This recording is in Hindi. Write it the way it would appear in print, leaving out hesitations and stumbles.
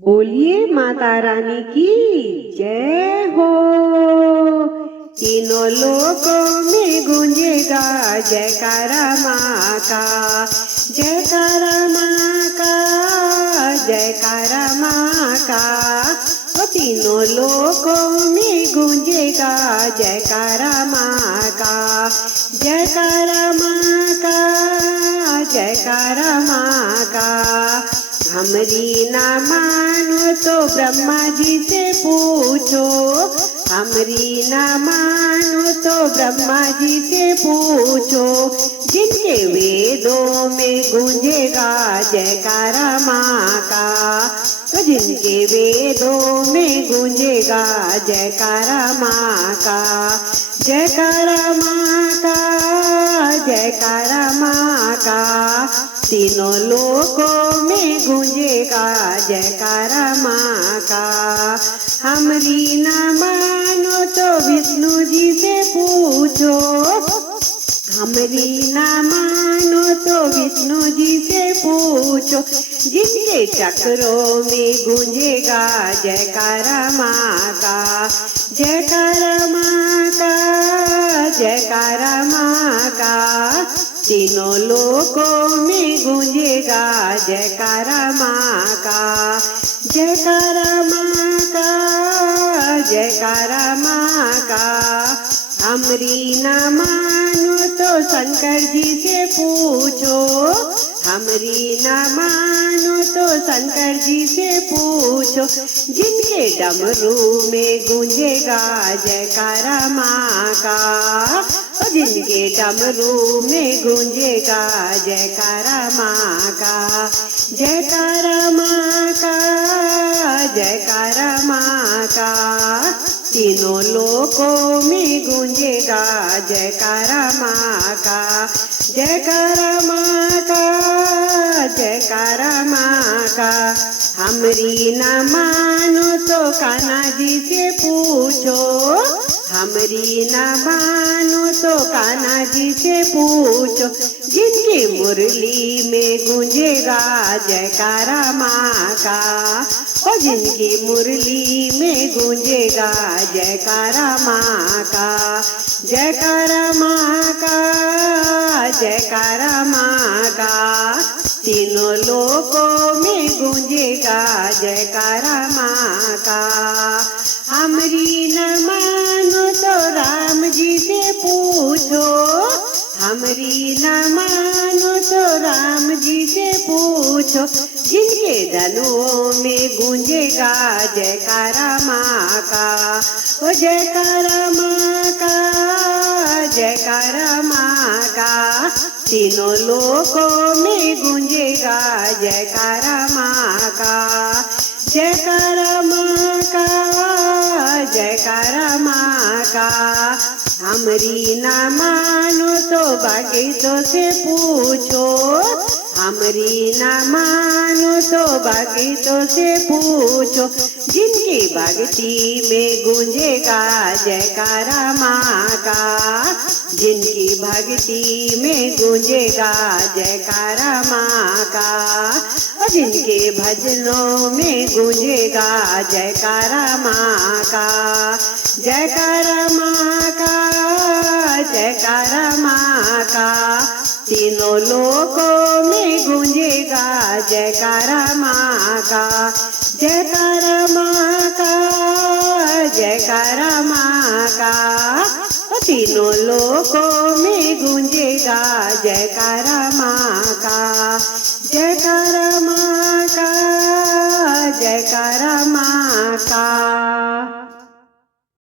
बोलिए माता रानी की जय हो। तीनों लोकों में गूंजेगा जयकारा माँ का, जयकारा माँ का, जयकारा माँ का। ओ तीनों लोकों में गूंजेगा जयकारा माँ का, जयकारा माँ का, जयकारा माँ का। हमरी ना मानो तो ब्रह्मा जी से पूछो, हमरी ना मानो तो ब्रह्मा जी से पूछो। जिनके वेदों में गूंजेगा जयकारा माँ का, तो जिनके वेदों में गूंजेगा जयकारा माँ का, जयकारा माँ का, जयकारा माँ का। तीनों लोकों में गूंजेगा जयकारा माँ का। हमरी ना मानो तो विष्णु जी से पूछो, हमरी ना मानो तो विष्णु जी से पूछो। जिनके चक्रों में गूंजेगा जयकारा माँ का, जयकारा माँ का, जयकारा माँ का। तीनों लोकों में गूंजेगा जयकारा माँ का, जयकारा माँ का, जयकारा माँ का। हमरी ना मानो तो शंकर जी से पूछो, हमरी ना मानो तो शंकर जी से पूछो। जिनके डमरू में गूंजेगा जयकारा माँ का, जिनके डमरू में गूंजेगा जयकारा माँ का, जयकारा माँ का, जयकारा माँ का। तीनों लोकों में गूंजेगा जयकारा माँ का, जयकारा माँ का, जयकारा माँ का। हमरी ना मानो तो कान्हा जी से पूछो, हमरी ना मानो तो कान्हा जी से पूछो। जिनकी मुरली में गूंजेगा जयकारा माँ का, और जिनकी मुरली में गूंजेगा जयकारा माँ का, जयकारा माँ का, जयकारा माँ का। तीनों लोकों में गूंजेगा जयकारा माँ का। हमरी न मानो तो राम जी से पूछो, हमरी न मानो तो राम जी से पूछो। जिनके धनुओं में गूंजेगा जयकारा माँ का, ओ जयकारा माँ का, जयकारा माँ का। तीनों लोकों में गूंजेगा जयकारा माँ का, जयकारा माँ का, जयकारा माँ का। हमरी ना मानो तो भक्तों से पूछो, हमरी ना मानो तो भक्तों से पूछो। जिनकी भक्ति में गूंजेगा जयकारा माँ का, जिनकी भक्ति में गूंजेगा जयकारा माँ का, और जिनके भजनों में गूंजेगा जयकारा माँ का, जयकारा माँ का, जयकारा माँ का। तीनों लोकों में गूंजेगा जयकारा माँ का, जयकारा माँ का, जयकारा माँ का। तीनों लोकों में गूंजेगा जयकारा